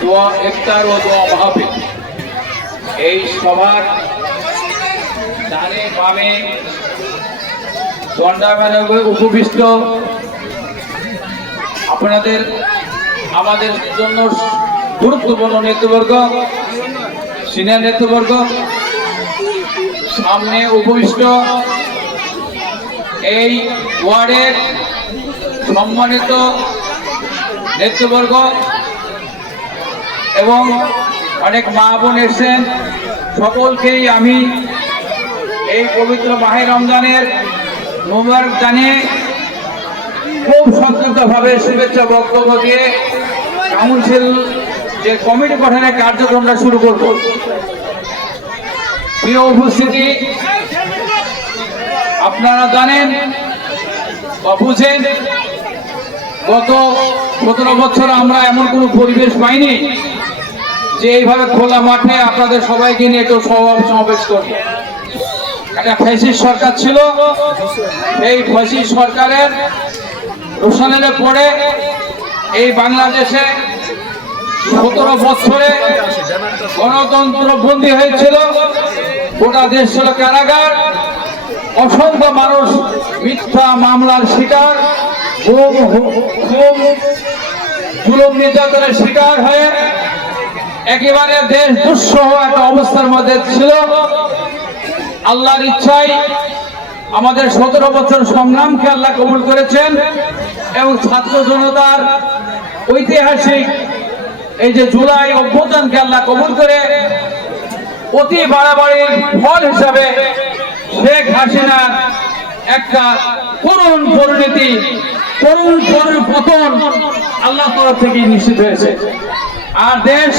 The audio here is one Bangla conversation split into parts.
দোয়া ইফতার ও দোয়া মাহফিল। এই সভার ডানে বামে উপবিষ্ট। আপনাদের, আমাদের জন্য গুরুত্বপূর্ণ নেতৃবর্গ সিনিয়র নেতৃবর্গ, সামনে উপবিষ্ট। এই ওয়ার্ডের সম্মানিত নেতৃবর্গ এবং অনেক মা বোন এসেছেন। সকলকেই আমি এই পবিত্র মাহে রমজানের মোবারক জানিয়ে খুব সংক্ষিপ্তভাবে শুভেচ্ছা বক্তব্য দিয়ে কাউন্সিল যে কমিটি গঠনের কার্যক্রমটা শুরু করব। প্রিয় উপস্থিতি, আপনারা জানেন বা বুঝেন, গত সতেরো বছর আমরা এমন কোনো পরিবেশ পাইনি যে এইভাবে খোলা মাঠে আপনাদের সবাইকে নিয়ে একটু সভা সমাবেশ করব। একটা ফ্যাসিস সরকার ছিল এই ফ্যাসিস সরকারের রোশানের পরে এই বাংলাদেশে সতেরো বছরে গণতন্ত্র বন্দী হয়েছিল। গোটা দেশ ছিল কারাগার। অসংখ্য মানুষ মিথ্যা মামলার শিকার জুলুম নির্যাতনের শিকার হয়ে একেবারে দেশ দুঃসহ একটা অবস্থার মধ্যে ছিল। আল্লাহর ইচ্ছায় আমাদের সতেরো বছর সংগ্রামকে আল্লাহ কবুল করেছেন এবং ছাত্র জনতার ঐতিহাসিক এই যে জুলাই অভ্যুত্থানকে আল্লাহ কবুল করে অতি বাড়াবাড়ির ফল হিসাবে শেখ হাসিনার একটা করুণ পরিণতি, করুণ পতন আল্লাহ তরফ থেকে নিশ্চিত হয়েছে। আর দেশ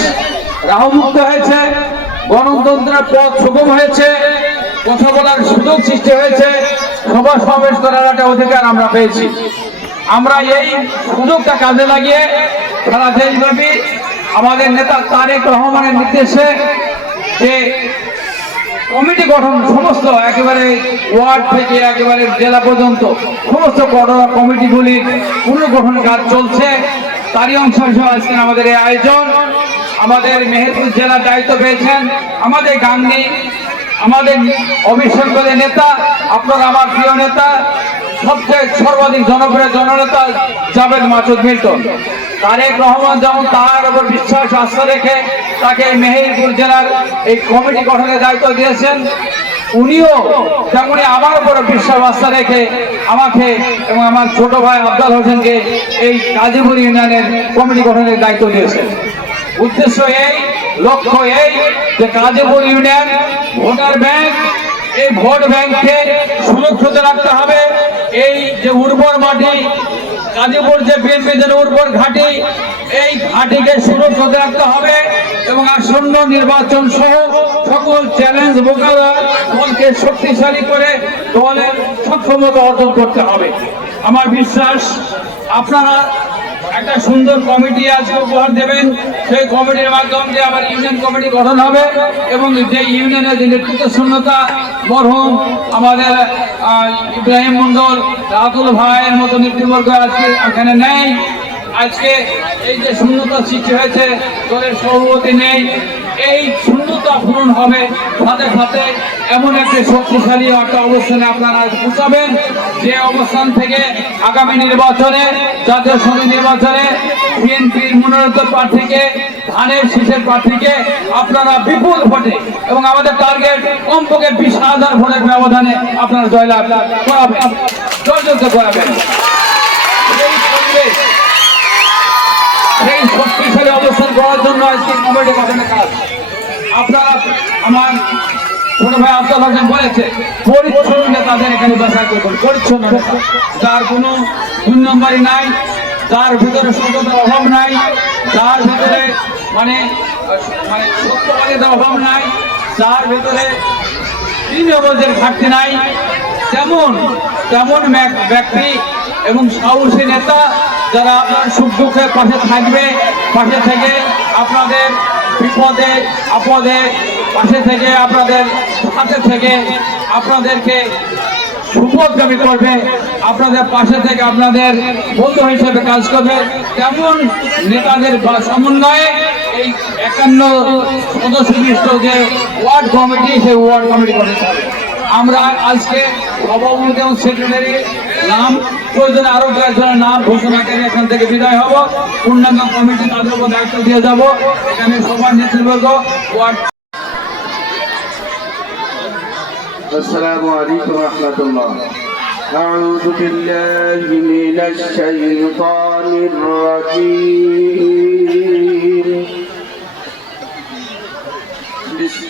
রাহমুক্ত হয়েছে, গণতন্ত্রের পথ সুগম হয়েছে, কথা বলার সুযোগ সৃষ্টি হয়েছে, সভা সমাবেশ করার একটা অধিকার আমরা পেয়েছি। আমরা এই সুযোগটা কাজে লাগিয়ে সারা দেশব্যাপী আমাদের নেতা তারেক রহমানের নির্দেশে যে কমিটি গঠন সমস্ত একেবারে ওয়ার্ড থেকে একেবারে জেলা পর্যন্ত সমস্ত কমিটিগুলির পুনর্গঠন কাজ চলছে। তারই অংশ হিসেবে আজকে আমাদের এই আয়োজন। আমাদের মেহেরপুর জেলার দায়িত্ব পেয়েছেন আমাদের গাঙ্গি, আমাদের অবিশ্বঙ্করের নেতা, আপনার আমার প্রিয় নেতা, সবচেয়ে সর্বাধিক জনপ্রিয় জননেতা জাভেদ মাসুদ মিল্টন। তারেক রহমান যেমন তার উপর বিশ্বাস আস্থা রেখে তাকে মেহেরপুর জেলার এই কমিটি গঠনের দায়িত্ব দিয়েছেন, উনিও তেমনি আমার উপর বিশ্বাস আস্থা রেখে আমাকে এবং আমার ছোট ভাই আব্দাল হোসেনকে এই কাজীপুর ইউনিয়নের কমিটি গঠনের দায়িত্ব দিয়েছেন। উদ্দেশ্য এই, লক্ষ্য এই যে কাজীপুর ইউনিয়ন ভোটার ব্যাংক, এই ভোট ব্যাংককে সুরক্ষিত রাখতে হবে। এই যে উর্বর মাটি, কাজীপুর যে বিএনপি উর্বর ঘাটি, এই ঘাটিকে সুরক্ষিত রাখতে হবে এবং আসন্ন নির্বাচন সহ সকল চ্যালেঞ্জ মোকাবেলা দলকে শক্তিশালী করে দলের সক্ষমতা অর্জন করতে হবে। আমার বিশ্বাস, আপনারা একটা সুন্দর কমিটি আছে, উপহার দেবেন। সেই কমিটির মাধ্যমে আবার ইউনিয়ন কমিটি গঠন হবে এবং যে ইউনিয়নের যে নেতৃত্ব শূন্যতা মরহুম আমাদের ইব্রাহিম মন্ডল রাতুল ভাইয়ের মতো নেতৃবর্গ আজকে এখানে নেই। আজকে এই যে শূন্যতা সৃষ্টি হয়েছে, দলের সভাপতি নেই। এই শূন্যতা পূরণ হবে। সাথে সাথে এমন একটি শক্তিশালী একটা অবস্থানে আপনারা পৌঁছাবেন, যে অবস্থান থেকে আগামী নির্বাচনে, জাতীয় সংসদ নির্বাচনে, বিএনপির মনোনীত প্রার্থীকে, ধানের শীষের প্রার্থীকে আপনারা বিপুল ভোটে এবং আমাদের টার্গেট কমপক্ষে বিশ হাজার ভোটের ব্যবধানে আপনারা জয়লাভ করাবেন জয়যুক্ত করাবেন। সেই অবস্থান করার জন্য আজকে কমিটি গঠনের কাজ। আপনারা আমার বলেছে নেতাদের এখানে কোনো নম্বরই নাই ভিতরে অভাব নাই ভিতরে মানে মানে অভাব নাই ঘাটতি নাই। তেমন তেমন ব্যক্তি এবং সাহসী নেতা যারা সুখ দুঃখে পাশে থাকবে, পাশে থেকে আপনাদের বিপদে, আপদে পাশে থেকে আপনাদের হাতে থেকে আপনাদেরকে সুপথগামী করবে। আপনাদের পাশে থেকে আপনাদের বন্ধু হিসেবে কাজ করবে। তেমন নেতাদের সমন্বয়ে এই একান্ন সদস্য বিশিষ্ট যে ওয়ার্ড কমিটি, সেই ওয়ার্ড কমিটি হবে আমরা আজকে সভাপতি এবং সেক্রেটারি নাম প্রয়োজনে আরো কয়েকজনের নাম ঘোষণা করে এখান থেকে বিদায় হব পূর্ণাঙ্গ কমিটি তাদের উপর দায়িত্ব দিয়ে যাব এখানে সবার নেতৃবর্গ ওয়ার্ড السلام عليكم ورحمة الله أعوذ بالله من الشيطان الرجيم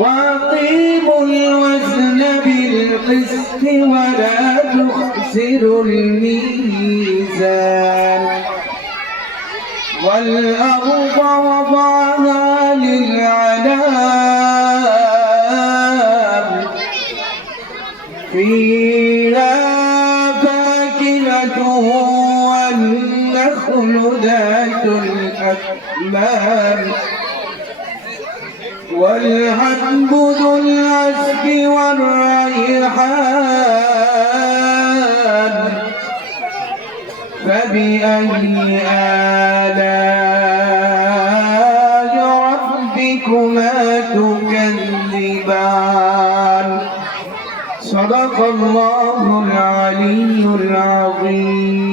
وأقيموا الوزن بالقسط ولا تخسروا الميزان. والأرض وضعها للعنام فيها فاكهة والنخل ذات الأكمام. والحب ذو العسف والريحان فبأي آلاء ربكما تكذبان؟ صدق الله العلي العظيم.